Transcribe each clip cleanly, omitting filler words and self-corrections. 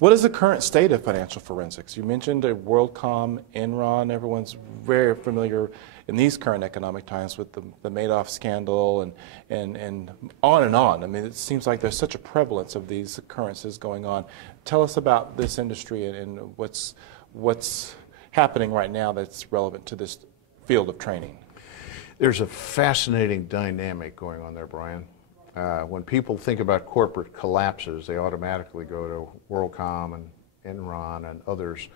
What is the current state of financial forensics? You mentioned WorldCom, Enron. Everyone's very familiar in these current economic times with the Madoff scandal and on and on. I mean, it seems like there's such a prevalence of these occurrences going on. Tell us about this industry and what's happening right now that's relevant to this field of training. There's a fascinating dynamic going on there, Brian. When people think about corporate collapses, they automatically go to WorldCom and Enron and others.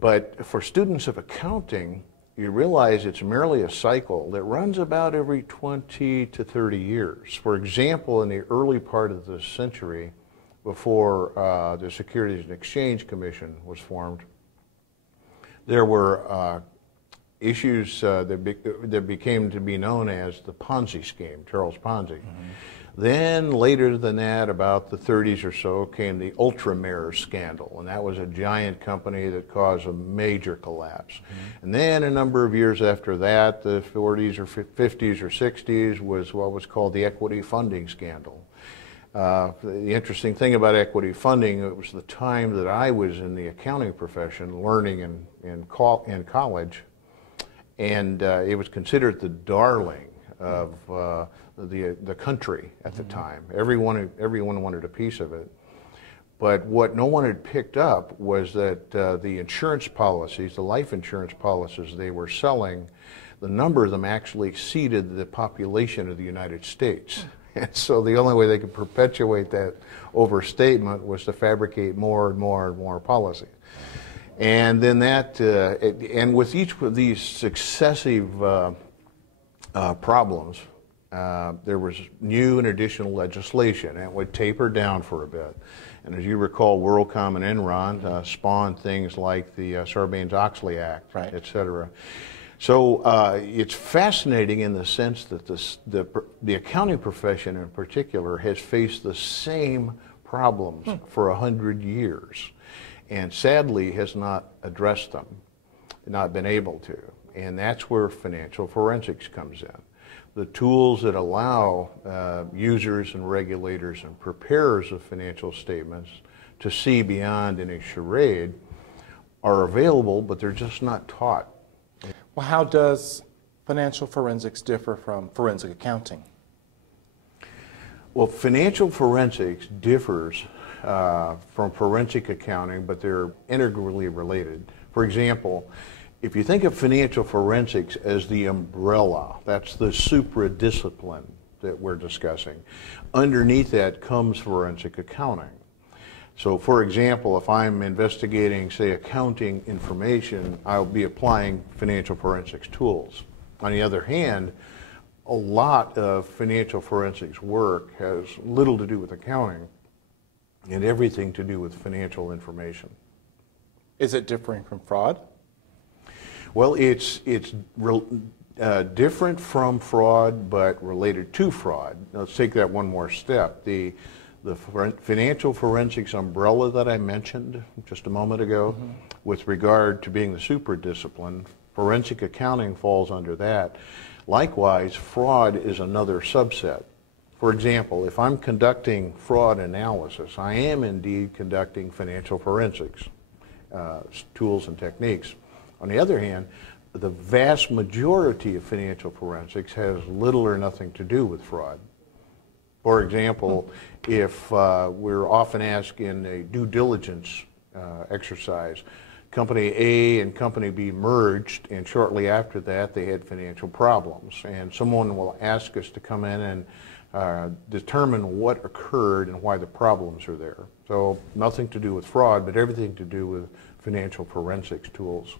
But for students of accounting, you realize it's merely a cycle that runs about every 20 to 30 years. For example, in the early part of the century, before the Securities and Exchange Commission was formed, there were issues that became to be known as the Ponzi scheme, Charles Ponzi. Then later than that, about the 30s or so, came the Ultramare scandal, and that was a giant company that caused a major collapse. And then a number of years after that, the 40s or 50s or 60s, was what was called the equity funding scandal. The interesting thing about equity funding, it was the time that I was in the accounting profession, learning in college, and it was considered the darling of the country at the time. Everyone wanted a piece of it. But what no one had picked up was that the insurance policies, the life insurance policies they were selling, the number of them actually exceeded the population of the United States. And so the only way they could perpetuate that overstatement was to fabricate more and more and more policy. And then that, and with each of these successive problems, there was new and additional legislation, and it would taper down for a bit. And as you recall, WorldCom and Enron spawned things like the Sarbanes-Oxley Act, right, et cetera. So it's fascinating in the sense that the accounting profession in particular has faced the same problems for 100 years, and sadly has not addressed them, not been able to. And that's where financial forensics comes in. The tools that allow users and regulators and preparers of financial statements to see beyond any charade are available, but they're just not taught. Well, how does financial forensics differ from forensic accounting? Well, financial forensics differs from forensic accounting, but they're integrally related. For example, if you think of financial forensics as the umbrella, that's the supra-discipline that we're discussing. Underneath that comes forensic accounting. So for example, if I'm investigating, say, accounting information, I'll be applying financial forensics tools. On the other hand, a lot of financial forensics work has little to do with accounting and everything to do with financial information. Is it differing from fraud? Well, it's different from fraud, but related to fraud. Let's take that one more step. The financial forensics umbrella that I mentioned just a moment ago, with regard to being the supra-discipline, forensic accounting falls under that. Likewise, fraud is another subset. For example, if I'm conducting fraud analysis, I am indeed conducting financial forensics tools and techniques. On the other hand, the vast majority of financial forensics has little or nothing to do with fraud. For example, if we're often asked in a due diligence exercise, Company A and Company B merged, and shortly after that they had financial problems. And someone will ask us to come in and determine what occurred and why the problems are there. So nothing to do with fraud, but everything to do with financial forensics tools.